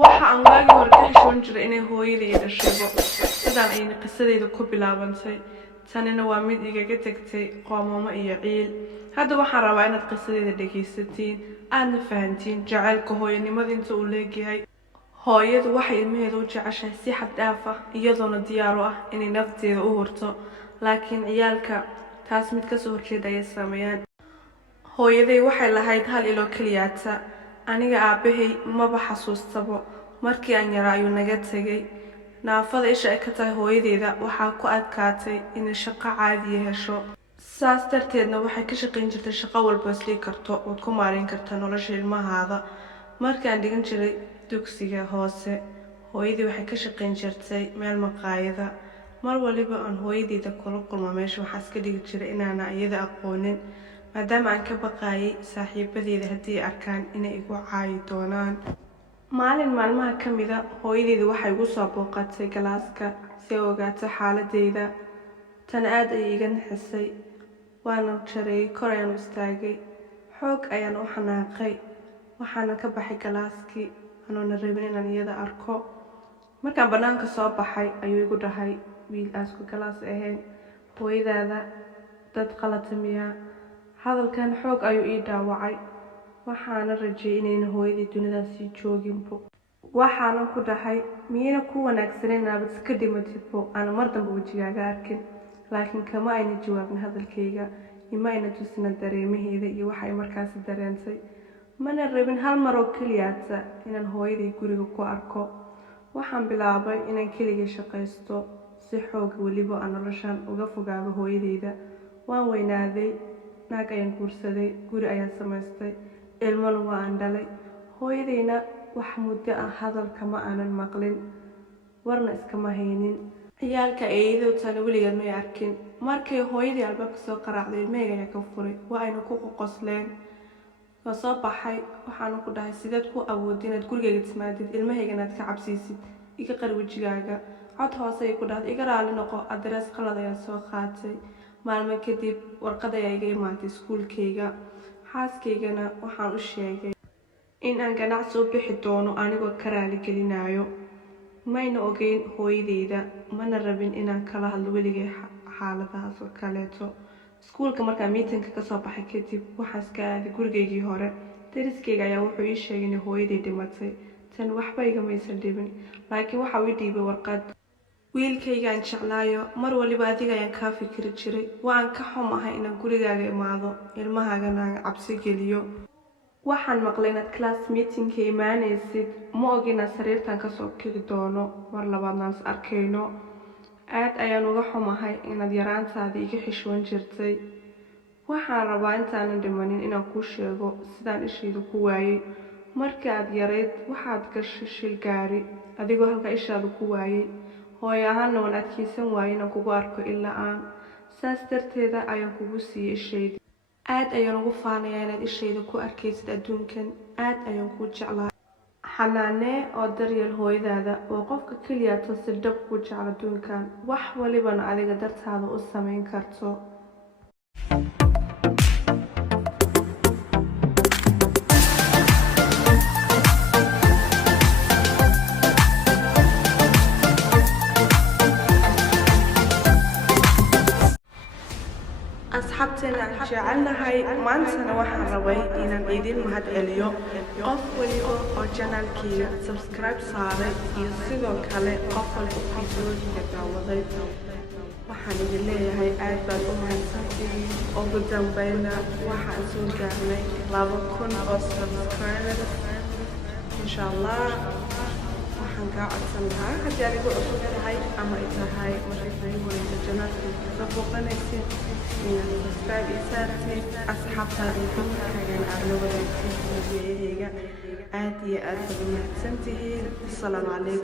waxa aan waagi hore ka xishoon jiray inay hooyaday ii dhashay sidaan ayna qisadeyda ku bilaabantay tanina waa mid igaga tagtay qoomamo iyo ciil hadda waxaan rabaa inaad qisadeyda dhageysatiin aadna fahantiin jacaylka hooyanimada inta uu leeyahay hooyadu waxay ilmaheeda u jeceshahay si xad dhaaf ah iyadoona diyaar u ah inay nafteeda u hurto laakiin ciyaalka taas mid ka soo horjeeda ay sameeyaan hooyaday waxay lahayd hal ilo kaliyaata aniga aabahay maba xasuustabo markii aan yaraa ayuu naga tagay naafada isha ay ka tahay hooyadeeda waxaa ku adkaatay inay shaqo caadi hesho saas darteedna waxay ka shaqayn jirtay shaqo walba isli karto oo ku maareyn karta nolosha ilmahaada markii aan dhigan jiray dugsiga hoose hooyadii waxay ka shaqayn jirtay meel maqaayada mar waliba aan hooyadeeda kula kulmo meesha waxaa iska dhigi jiray inaana iyada aqoonin maadaama aan ka baqaayay saaxiibadeeda haddii arkaan inay igu caayi doonaan maalin maalmaha ka mida hooyadeeda waxay igu soo booqatay galaaska si ay ogaato xaaladeyda tan aad ayay iga naxisay waana jaray kor ayaan istaagay xoog ayaan u xanaaqay waxaana ka baxay galaaskii anoona rabin inaan iyada arko markaan banaanka soo baxay ayuu igu dhahay wiil aasku galaas ahayn hooyadaada dad qalatamiya hadalkan xoog ayuu ii dhaawacay waxaana rajay inayna hooyadii dunidan sii jooginbo waxaana ku dhahay miyayna ku wanaagsaneyn inaad iska dhimatidbo aan mar dambe wajigaaga arkin laakiin kama ayna jawaabin hadalkayga ima ayna tusina dareemaheeda iyo waxay markaasi dareentay mana rabin hal mar oo kaliyaata inaan hooyaday guriga ku arko waxaan bilaabay inaan keligay shaqaysto si xoog waliba aan noloshan uga fogaado hooyadeyda waan weynaaday naag ayaan guursaday guri ayaan samaystay ilmana waan dhalay hooyadeyna wax muddo ah hadalka ma aanan maqlin warna iskama haynin ciyaalka eeyadow tani weligeed may arkin markay hooyadii albaabka soo qaraacday ilmahayga ayaa ka furay waa ayna ku qoqosleen waa soo baxay waxaana ku dhahay sideed ku awood inaad gurigayga timaadid ilmahayga inaad ka cabsiisid iga qari wejigaaga cod hoose ay ku dhahday iga raali noqo adrees qalad ayaa soo qaatay maalmo kadib warqad ayaa iga imaatay iskuulkayga xaaskaygana waxaan u sheegay in aan ganacsi u bixi doono anigoo ka raali gelinayo mayna ogeyn hooyadeyda mana rabin inaan kala hadlo weligay xaaladahaas oo kaleeto iskuulka markaa miitinka kasoo baxay kadib waxaan iska aaday gurigaygii hore dariskayga ayaa wuxuu ii sheegay inay hooyaday dhimatay tan waxba igamaysan dhibin laakiin waxa uu ii dhiibay warqad wiilkaygaan jeclaayo mar waliba adiga ayaan kaa fikiri jiray waan ka xumahay inaan gurigaaga imaado ilmahaagana aan cabsi geliyo waxaan maqlay inaad class meetingka imaanaysid ma og inaad sariirtan kasoo kici doono mar labaadna is arkayno aad ayaan uga xumahay inaad yaraantaada iga xishoon jirtay waxaan rabaa intaanan dhimanin inaan kuu sheego sidaan ishayda ku waayay markii aad yarayd waxaad gashay shil gaari adigoo halka ishaada ku waayay hooyo ahaana waan adkaysan waayay inaan kugu arko ilaa aan saas darteeda ayaan kugu siiyey ishayda aad ayaan ugu faanayaa inaad ishayda ku arkaysid adduunkan aad ayaan kuu jeclaa xanaanee oo daryeel hooyadaada oo qofka keliyaata si dhab ku jecel adduunkan wax walibana adiga dartaada u samayn karto asxaabteena jecelnahay maantana waxaan rabay inaan idin mahad celiyo qof waliba oo janaalkayga subscribe saaray iyo sidoo kale qof walba fiidiyooyinka daawaday waxaan idin leeyahay aad baad u mahadsantihiin ugu dambayna waxaan soo gaarnay 2,000 oo subscribers insha allah waxaan kaa codsan lahaa haddii adigu cusub tahay ama ay tahay markay horeysa janaalkayga ka booqanaysid inaad subscribe ii saartid asxaabtaada iyo dadkaagan aad la wadaagtid fiidiyahayga aad iyo aad baad u mahadsantihiin assalaamu calaykum